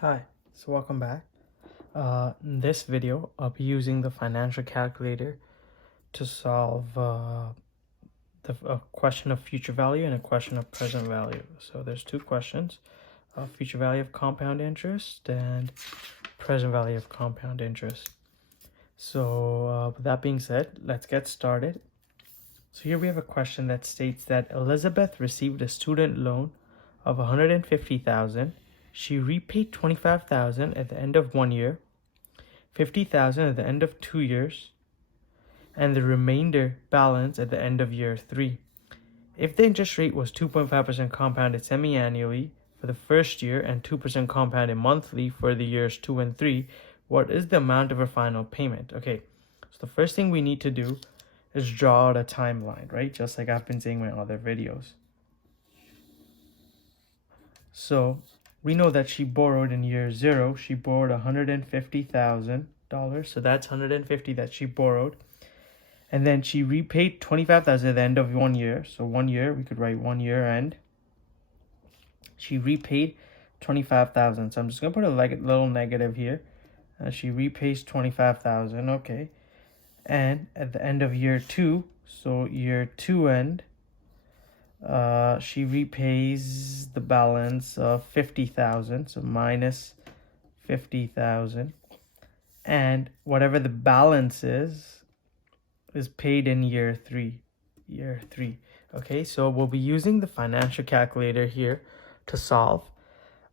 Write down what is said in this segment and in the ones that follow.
Hi, so welcome back. In this video, I'll be using the financial calculator to solve a question of future value and a question of present value. So there's two questions, future value of compound interest and present value of compound interest. So with that being said, let's get started. So here we have a question that states that Elizabeth received a student loan of $150,000. She repaid $25,000 at the end of 1 year, $50,000 at the end of 2 years, and the remainder balance at the end of year 3. If the interest rate was 2.5% compounded semi-annually for the first year and 2% compounded monthly for the years 2 and 3, what is the amount of her final payment? Okay, so the first thing we need to do is draw out a timeline, right? Just like I've been saying in my other videos. So we know that she borrowed in year 0. She borrowed $150,000. So that's $150 that she borrowed. And then she repaid $25,000 at the end of 1 year. So 1 year, we could write 1 year end. She repaid $25,000. So I'm just going to put a little negative here. She repays $25,000. Okay. And at the end of year 2, so year 2 end, she repays the balance of $50,000, so minus $50,000, and whatever the balance is paid in year 3. Okay, so we'll be using the financial calculator here to solve.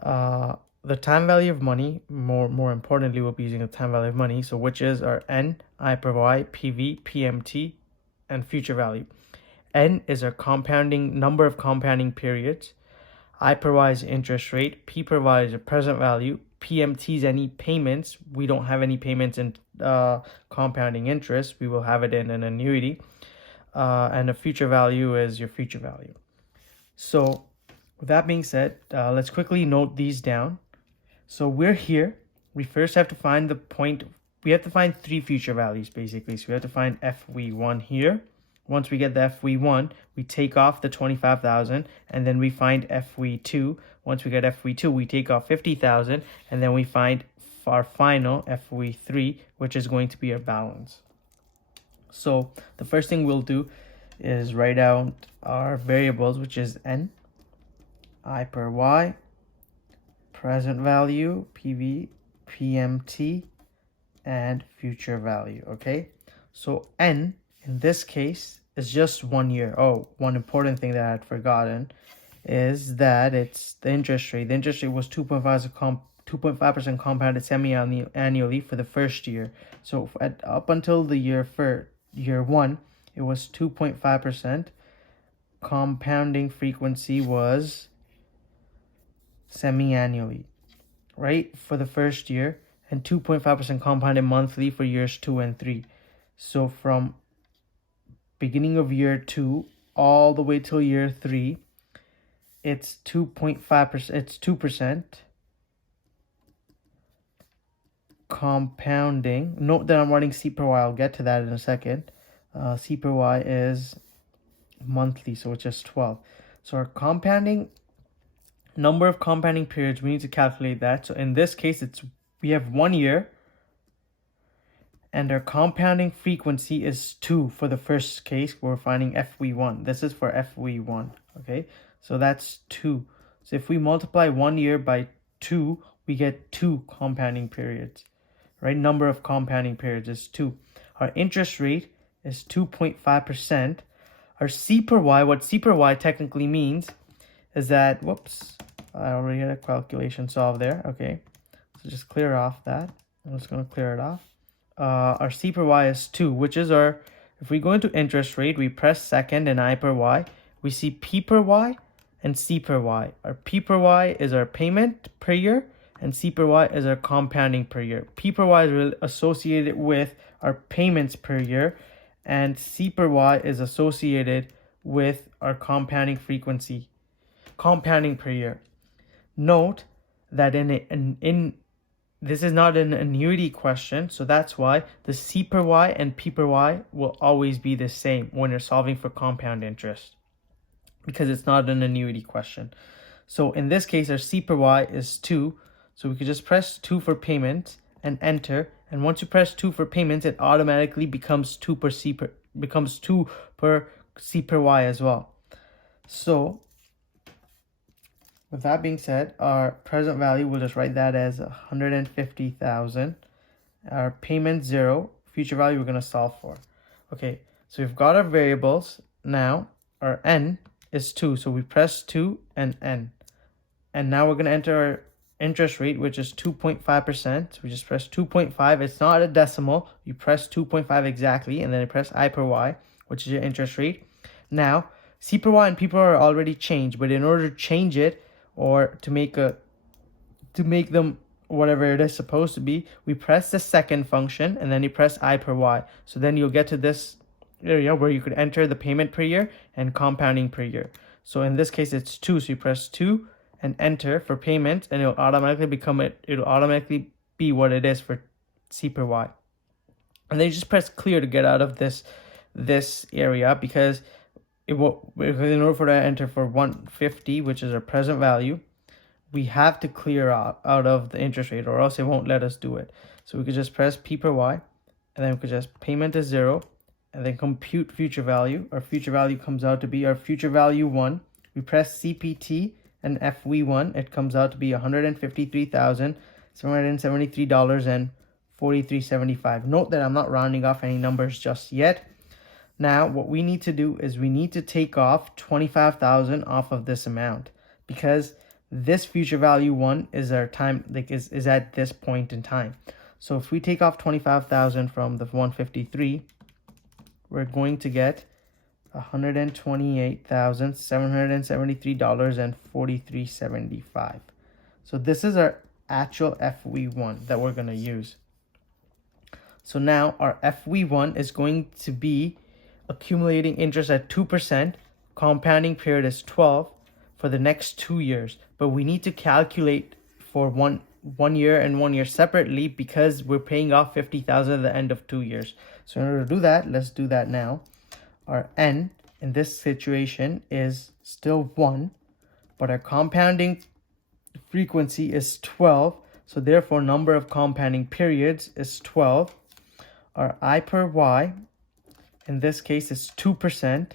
The time value of money, more importantly, we'll be using the time value of money, so which is our N, I per Y, PV, PMT, and future value. N is our number of compounding periods. I per Y is interest rate. P per Y is a present value. PMT is any payments. We don't have any payments in compounding interest. We will have it in an annuity. And a future value is your future value. So with that being said, let's quickly note these down. So we're here. We first have to find the point. We have to find 3 future values, basically. So we have to find FV1 here. Once we get the FV1, we take off the $25,000, and then we find FV2. Once we get FV2, we take off $50,000, and then we find our final FV3, which is going to be our balance. So the first thing we'll do is write out our variables, which is N, I per Y, present value, PV, PMT, and future value. Okay, so N in this case is just 1 year. Oh, one important thing that I had forgotten is that it's the interest rate. The interest rate was 2.5% compounded semi-annually for the first year. So up until the year 1, it was 2.5%. Compounding frequency was semi-annually, right, for the first year, and 2.5% compounded monthly for years 2 and 3. So from beginning of year 2 all the way till year 3, it's 2.5%. It's 2% compounding. Note that I'm writing C per Y. I'll get to that in a second. C per Y is monthly, so it's just 12. So our number of compounding periods, we need to calculate that. So in this case, we have 1 year, and our compounding frequency is 2 for the first case. We're finding FV1. This is for FV1. Okay, so that's 2. So if we multiply 1 year by 2, we get 2 compounding periods, right? Number of compounding periods is 2. Our interest rate is 2.5%. Our C per Y, what C per Y technically means is that, whoops, I already had a calculation solved there. Okay, so just clear off that. I'm just going to clear it off. Our C per Y is 2, which is if we go into interest rate, we press second and I per Y, we see P per Y and C per Y. Our P per Y is our payment per year, and C per Y is our compounding per year. P per Y is associated with our payments per year, and C per Y is associated with our compounding frequency, compounding per year. Note that this is not an annuity question, so that's why the C per Y and P per Y will always be the same when you're solving for compound interest, because it's not an annuity question. So in this case, our C per Y is 2. So we could just press 2 for payments and enter. And once you press 2 for payments, it automatically becomes 2 per C per C per Y as well. So with that being said, our present value, we'll just write that as 150,000. Our payment 0, future value we're going to solve for. Okay, so we've got our variables. Now our n is 2, so we press 2 and n. And now we're going to enter our interest rate, which is 2.5%. So we just press 2.5. It's not a decimal. You press 2.5 exactly, and then you press I per Y, which is your interest rate. Now, C per Y and P per Y are already changed, but in order to change it, or to make them whatever it is supposed to be, we press the second function, and then you press I per Y. So then you'll get to this area where you could enter the payment per year and compounding per year. So in this case, it's 2. So you press 2 and enter for payment, and it'll automatically be what it is for C per Y. And then you just press clear to get out of this area, because in order for that to enter for 150, which is our present value, we have to clear out of the interest rate, or else it won't let us do it. So we could just press P per Y, and then we could just payment is 0, and then compute future value. Our future value comes out to be our future value 1. We press CPT and FV1, it comes out to be $153,773.4375. Note that I'm not rounding off any numbers just yet. Now, what we need to do is we need to take off 25,000 off of this amount, because this future value 1 is our time, is at this point in time. So if we take off 25,000 from the 153, we're going to get $128,773.4375. So this is our actual FV1 that we're going to use. So now our FV1 is going to be accumulating interest at 2%, compounding period is 12 for the next 2 years. But we need to calculate for one year and 1 year separately, because we're paying off 50,000 at the end of 2 years. So in order to do that, let's do that now. Our n in this situation is still 1, but our compounding frequency is 12. So therefore, number of compounding periods is 12. Our I per Y in this case is 2%,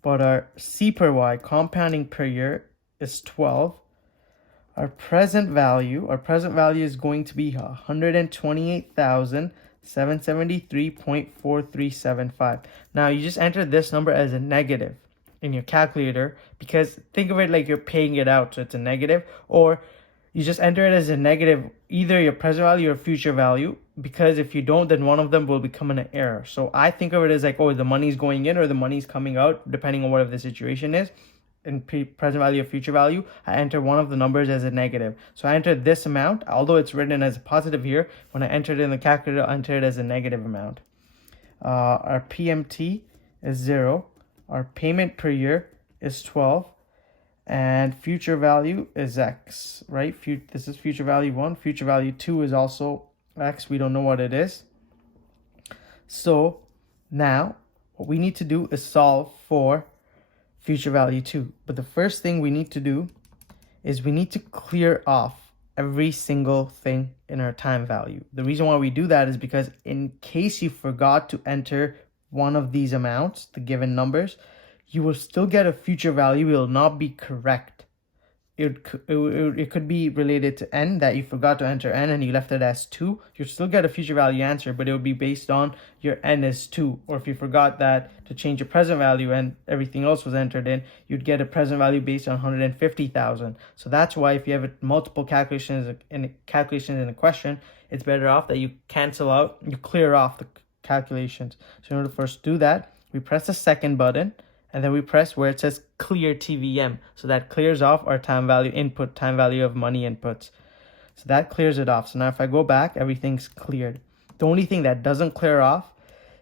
but our C per Y, compounding per year, is 12. Our present value is going to be 128,773.4375. Now you just enter this number as a negative in your calculator, because think of it like you're paying it out, so it's a negative, or you just enter it as a negative, either your present value or future value, because if you don't, then one of them will become an error. So I think of it as like, oh, the money's going in or the money's coming out, depending on whatever the situation is. In present value or future value, I enter one of the numbers as a negative. So I entered this amount, although it's written as a positive here. When I entered it in the calculator, I entered it as a negative amount. Our PMT is 0. Our payment per year is 12. And future value is X, right? This is future value 1. Future value 2 is also X. We don't know what it is. So now what we need to do is solve for future value 2. But the first thing we need to do is we need to clear off every single thing in our time value. The reason why we do that is because in case you forgot to enter one of these amounts, the given numbers, you will still get a future value. It will not be correct. It could be related to n, that you forgot to enter n and you left it as 2. You'll still get a future value answer, but it will be based on your n is 2. Or if you forgot that to change your present value and everything else was entered in, you'd get a present value based on 150,000. So that's why if you have multiple calculations in a question, it's better off that you clear off the calculations. So in order for us to do that, we press the second button, and then we press where it says clear TVM. So that clears off our time value of money inputs. So that clears it off. So now if I go back, everything's cleared. The only thing that doesn't clear off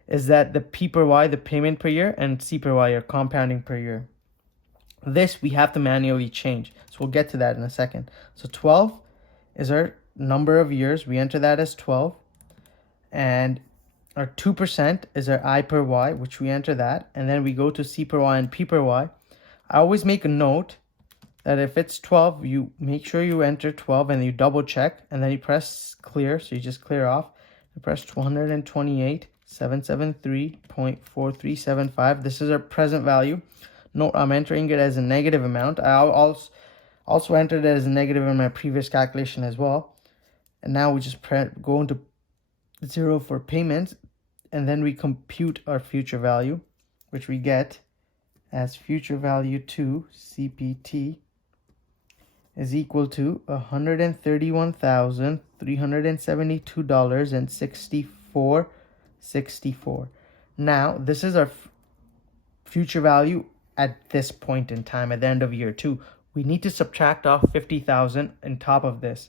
is that the P per Y, the payment per year, and C per Y, your compounding per year. This we have to manually change. So we'll get to that in a second. So 12 is our number of years. We enter that as 12. And our 2% is our I per Y, which we enter that. And then we go to C per Y and P per Y. I always make a note that if it's 12, you make sure you enter 12 and you double check, and then you press clear. So you just clear off. You press 228,773.4375. This is our present value. Note, I'm entering it as a negative amount. I also entered it as a negative in my previous calculation as well. And now we just go into 0 for payments, and then we compute our future value, which we get as future value 2 CPT is equal to $131,372.64. Now, this is our future value at this point in time, at the end of year 2. We need to subtract off 50,000 on top of this.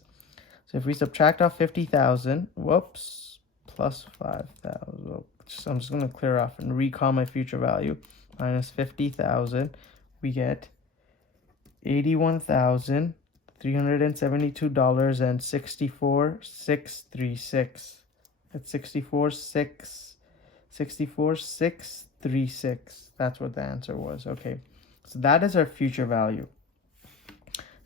So if we subtract off 50,000, plus 5,000. I'm just going to clear off and recall my future value. Minus 50,000, we get $81,372.64636. That's 64636. That's what the answer was. Okay, so that is our future value.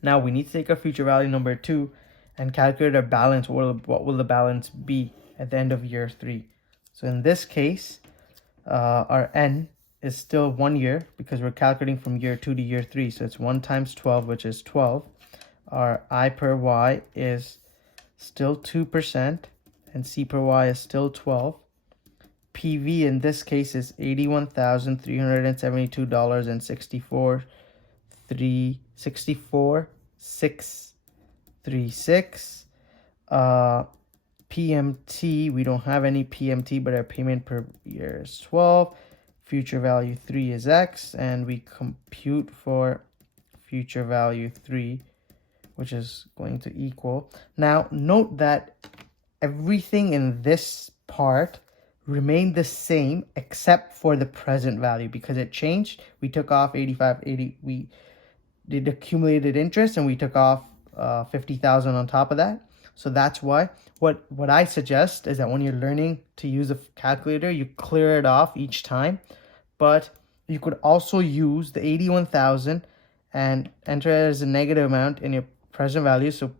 Now we need to take our future value number 2 and calculate our balance. What will the balance be at the end of year 3? So in this case, our N is still 1 year because we're calculating from year 2 to year 3. So it's 1 times 12, which is 12. Our I per Y is still 2%, and C per Y is still 12. PV in this case is $81,372.64636. PMT, we don't have any PMT, but our payment per year is 12. Future value 3 is X, and we compute for future value 3, which is going to equal. Now, note that everything in this part remained the same except for the present value because it changed. We took off 85.80. We did accumulated interest, and we took off 50,000 on top of that. So that's why what I suggest is that when you're learning to use a calculator, you clear it off each time. But you could also use the 81,000 and enter it as a negative amount in your present value. So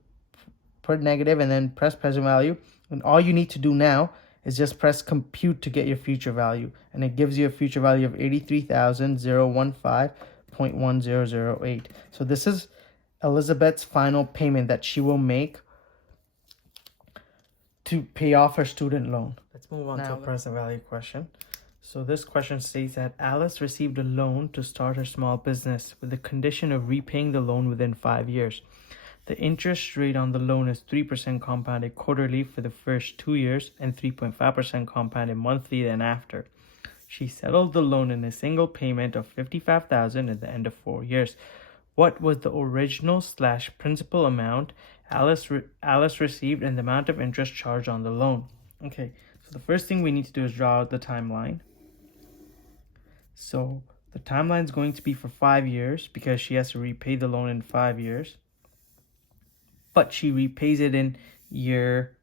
put negative and then press present value. And all you need to do now is just press compute to get your future value. And it gives you a future value of 83,015.1008. So this is Elizabeth's final payment that she will make to pay off her student loan. Let's move on to a present value question. So this question states that Alice received a loan to start her small business with the condition of repaying the loan within 5 years. The interest rate on the loan is 3% compounded quarterly for the first 2 years and 3.5% compounded monthly thereafter. She settled the loan in a single payment of $55,000 at the end of 4 years. What was the original/principal amount Alice received and the amount of interest charged on the loan? Okay, so the first thing we need to do is draw out the timeline. So the timeline is going to be for 5 years because she has to repay the loan in 5 years. But she repays it in year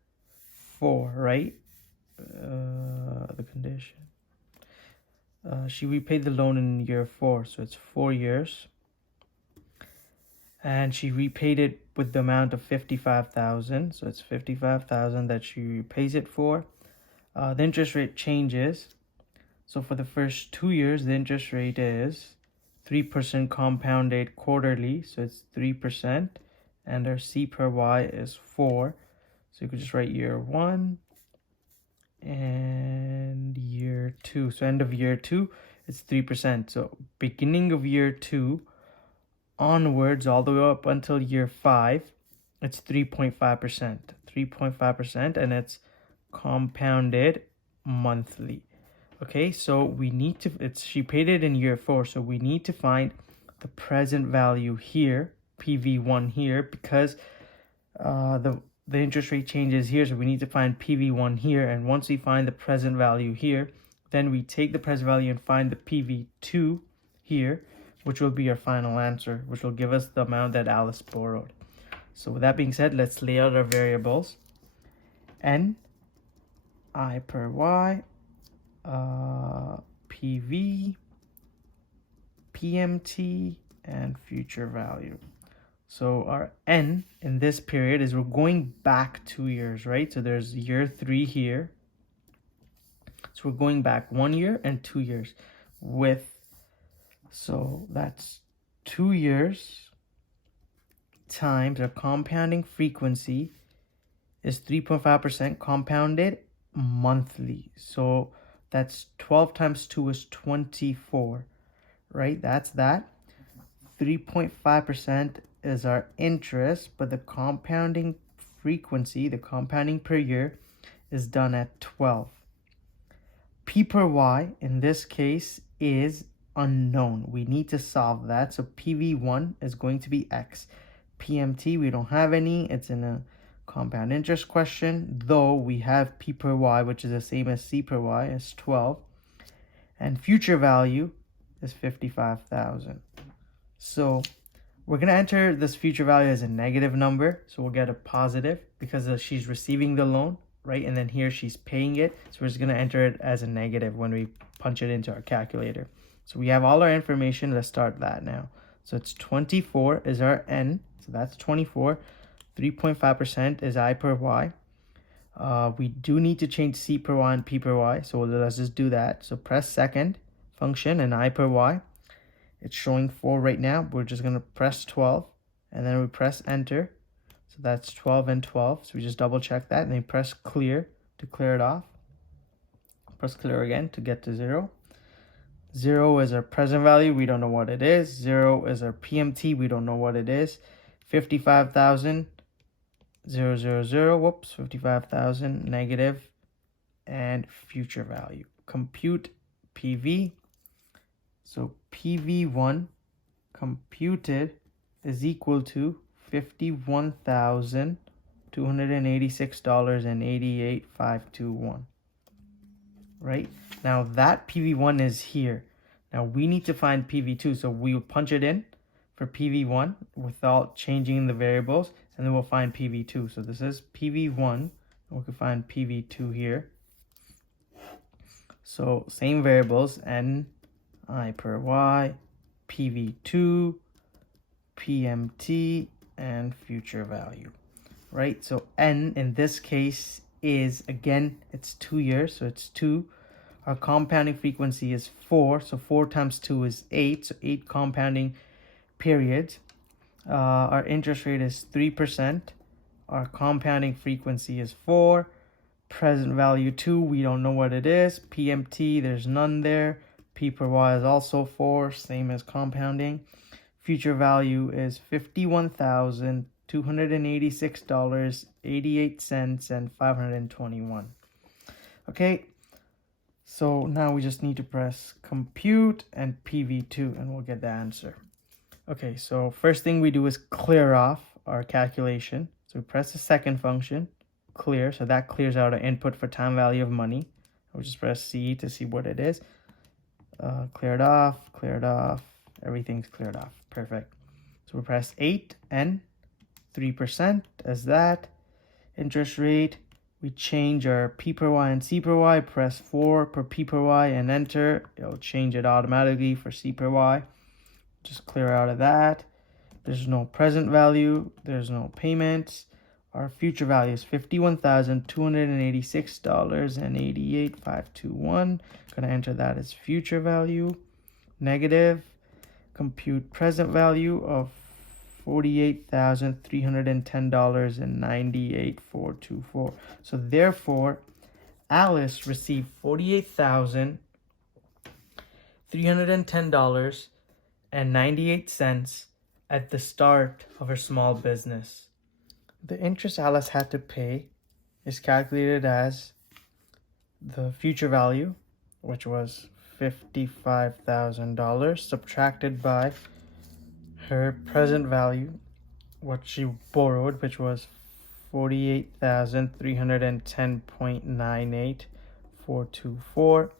4, right? The condition. She repaid the loan in year 4, so it's 4 years. And she repaid it with the amount of 55,000, so it's 55,000 that she repays it for. The interest rate changes. So for the first 2 years, the interest rate is 3% compounded quarterly, so it's 3%. And our C per Y is 4. So you could just write year 1 and year 2. So end of year 2, it's 3%. So beginning of year 2 onwards, all the way up until year 5, it's 3.5%. 3.5%, and it's compounded monthly. Okay, so we need to, she paid it in year 4, so we need to find the present value here, PV1 here, because the interest rate changes here, so we need to find PV1 here. And once we find the present value here, then we take the present value and find the PV2 here, which will be our final answer, which will give us the amount that Alice borrowed. So with that being said, let's lay out our variables. N, I per Y, PV, PMT, and future value. So our N in this period is we're going back 2 years, right? So there's year 3 here. So we're going back 1 year and 2 years so that's 2 years times our compounding frequency is 3.5% compounded monthly. So that's 12 times 2 is 24, right? That's that. 3.5% is our interest, but the compounding frequency, the compounding per year, is done at 12. P per Y in this case is unknown. We need to solve that. So PV1 is going to be X. PMT, we don't have any. It's in a compound interest question, though we have P per Y, which is the same as C per Y, as 12. And future value is 55,000. So we're going to enter this future value as a negative number. So we'll get a positive because she's receiving the loan, right? And then here she's paying it. So we're just going to enter it as a negative when we punch it into our calculator. So we have all our information. Let's start that now. So it's 24 is our N. So that's 24. 3.5% is I per Y. We do need to change C per Y and P per Y. So let's just do that. So press second function and I per Y. It's showing 4 right now. We're just going to press 12 and then we press enter. So that's 12 and 12. So we just double check that and then press clear to clear it off. Press clear again to get to 0. 0 is our present value. We don't know what it is. 0 is our PMT. We don't know what it is. 55,000. 000. Whoops. 55,000 negative and future value. Compute PV. So PV1 computed is equal to $51,286.88,521. Right? Now that PV1 is here. Now we need to find PV2. So we'll punch it in for PV1 without changing the variables. And then we'll find PV2. So this is PV1. We can find PV2 here. So same variables, N, I per Y, PV2, PMT, and future value, right? So N in this case is, again, it's 2 years, so it's 2. Our compounding frequency is 4, so 4 times 2 is 8, so 8 compounding periods. Our interest rate is 3%. Our compounding frequency is 4. Present value 2, we don't know what it is. PMT, there's none there. P per Y is also 4, same as compounding. Future value is $51,286.88 and 521. Okay, so now we just need to press compute and PV2 and we'll get the answer. Okay, so first thing we do is clear off our calculation. So we press the second function, clear, so that clears out our input for time value of money. We'll just press C to see what it is. Cleared off, everything's cleared off. Perfect. So we press 8 and 3% as that. Interest rate, we change our P per Y and C per Y, press 4 per P per Y and enter. It'll change it automatically for C per Y. Just clear out of that. There's no present value, there's no payments. Our future value is $51,286.88,521. Gonna enter that as future value. Negative. Compute present value of $48,310.98,424. So therefore, Alice received $48,310.98 at the start of her small business. The interest Alice had to pay is calculated as the future value, which was $55,000, subtracted by her present value, what she borrowed, which was $48,310.98,424.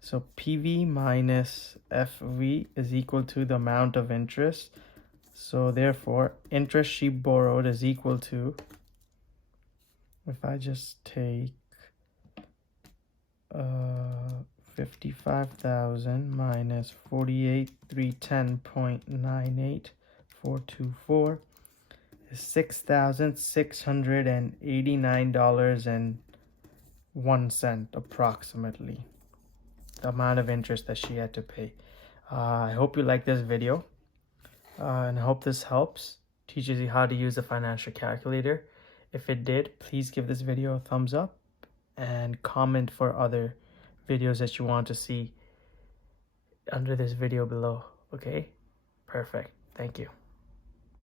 So PV minus FV is equal to the amount of interest. So therefore, interest she borrowed is equal to, if I just take 55,000 minus 48,310.98,424, is $6,689.01 approximately. The amount of interest that she had to pay. I hope you like this video, and I hope this helps, teaches you how to use the financial calculator. If it did, please give this video a thumbs up and comment for other videos that you want to see under this video below. Okay, perfect. Thank you.